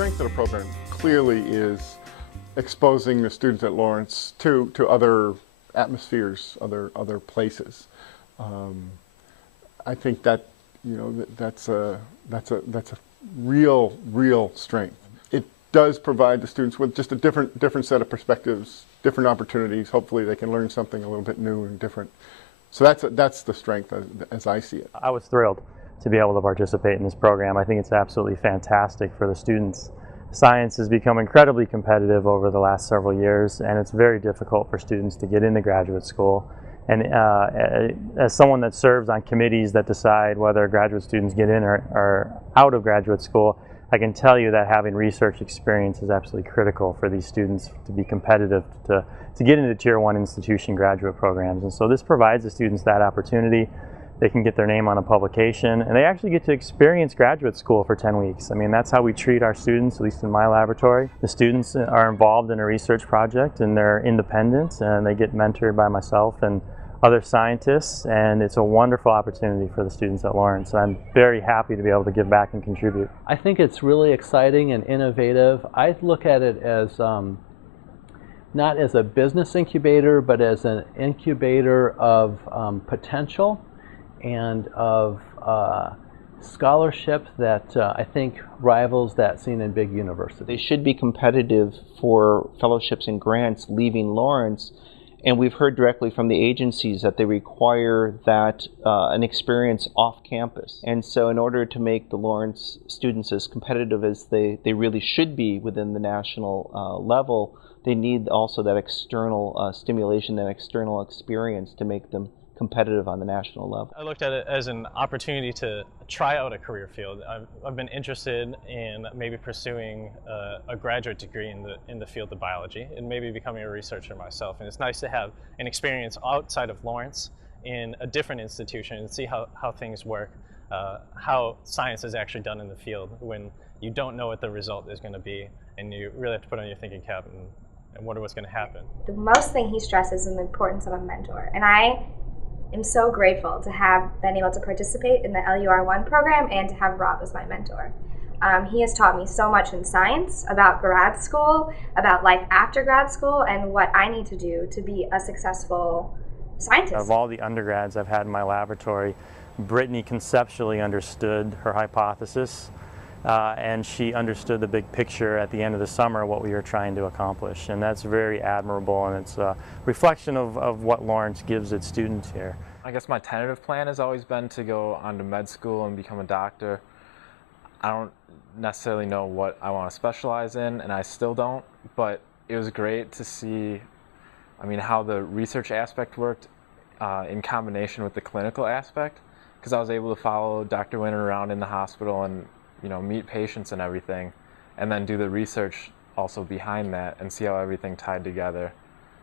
strength of the program clearly is exposing the students at Lawrence to other atmospheres, other places. I think that that's a real strength. It does provide the students with just a different set of perspectives, different opportunities. Hopefully, they can learn something a little bit new and different. So that's the strength as I see it. I was thrilled to be able to participate in this program. I think it's absolutely fantastic for the students. Science has become incredibly competitive over the last several years, and it's very difficult for students to get into graduate school. And as someone that serves on committees that decide whether graduate students get in or out of graduate school, I can tell you that having research experience is absolutely critical for these students to be competitive to get into Tier 1 institution graduate programs. And so this provides the students that opportunity. They can get their name on a publication, and they actually get to experience graduate school for 10 weeks. I mean, that's how we treat our students, at least in my laboratory. The students are involved in a research project, and they're independent, and they get mentored by myself and other scientists, and it's a wonderful opportunity for the students at Lawrence. I'm very happy to be able to give back and contribute. I think it's really exciting and innovative. I look at it as not as a business incubator, but as an incubator of potential and of scholarship that I think rivals that seen in big universities. They should be competitive for fellowships and grants leaving Lawrence, and we've heard directly from the agencies that they require that an experience off campus. And so in order to make the Lawrence students as competitive as they really should be within the national level, they need also that external stimulation, that external experience to make them competitive on the national level. I looked at it as an opportunity to try out a career field. I've been interested in maybe pursuing a graduate degree in the field of biology and maybe becoming a researcher myself. And it's nice to have an experience outside of Lawrence in a different institution and see how things work, how science is actually done in the field when you don't know what the result is going to be and you really have to put on your thinking cap and wonder what's going to happen. The most thing he stresses is the importance of a mentor. And I am so grateful to have been able to participate in the LU-R1 program and to have Rob as my mentor. He has taught me so much in science, about grad school, about life after grad school, and what I need to do to be a successful scientist. Of all the undergrads I've had in my laboratory, Brittany conceptually understood her hypothesis, and she understood the big picture at the end of the summer, what we were trying to accomplish. And that's very admirable, and it's a reflection of what Lawrence gives its students here. I guess my tentative plan has always been to go on to med school and become a doctor. I don't necessarily know what I want to specialize in, and I still don't, but it was great to see, how the research aspect worked in combination with the clinical aspect, because I was able to follow Dr. Winter around in the hospital and meet patients and everything, and then do the research also behind that and see how everything tied together.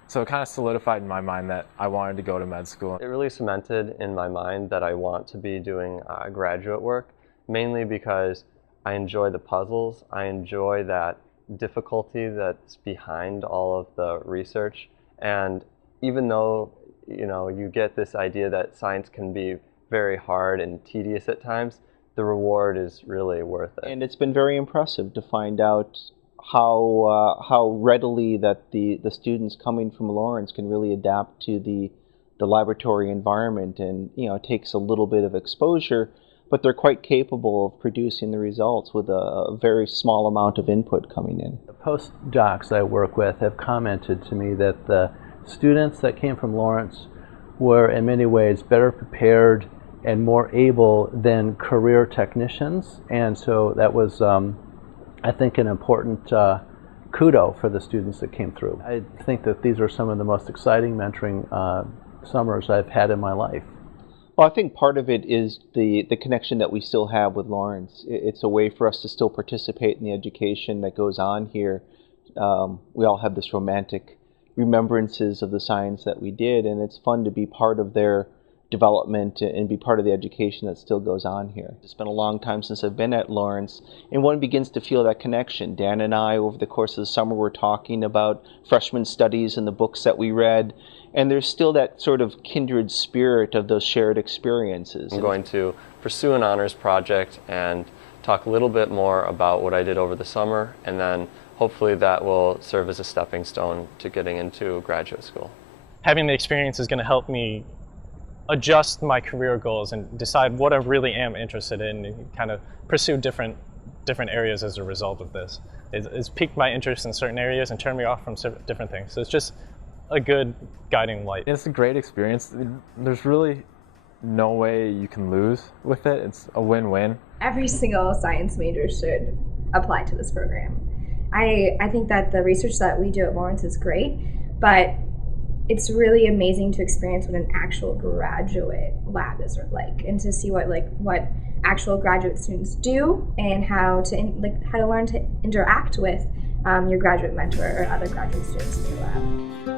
So it kind of solidified in my mind that I wanted to go to med school. It really cemented in my mind that I want to be doing graduate work, mainly because I enjoy the puzzles. I enjoy that difficulty that's behind all of the research. And even though you get this idea that science can be very hard and tedious at times, the reward is really worth it. And it's been very impressive to find out how readily that the students coming from Lawrence can really adapt to the laboratory environment. And it takes a little bit of exposure, but they're quite capable of producing the results with a very small amount of input coming in. The postdocs I work with have commented to me that the students that came from Lawrence were in many ways better prepared and more able than career technicians, and so that was, I think, an important kudo for the students that came through. I think that these are some of the most exciting mentoring summers I've had in my life. Well, I think part of it is the connection that we still have with Lawrence. It's a way for us to still participate in the education that goes on here. We all have this romantic remembrances of the science that we did, and it's fun to be part of their development and be part of the education that still goes on here. It's been a long time since I've been at Lawrence, and one begins to feel that connection. Dan and I, over the course of the summer, were talking about freshman studies and the books that we read, and there's still that sort of kindred spirit of those shared experiences. I'm going to pursue an honors project and talk a little bit more about what I did over the summer, and then hopefully that will serve as a stepping stone to getting into graduate school. Having the experience is going to help me adjust my career goals and decide what I really am interested in, and kind of pursue different areas as a result of this. It's piqued my interest in certain areas and turned me off from different things. So it's just a good guiding light. It's a great experience. There's really no way you can lose with it. It's a win-win. Every single science major should apply to this program. I think that the research that we do at Lawrence is great, but it's really amazing to experience what an actual graduate lab is like, and to see what actual graduate students do, and how to learn to interact with your graduate mentor or other graduate students in your lab.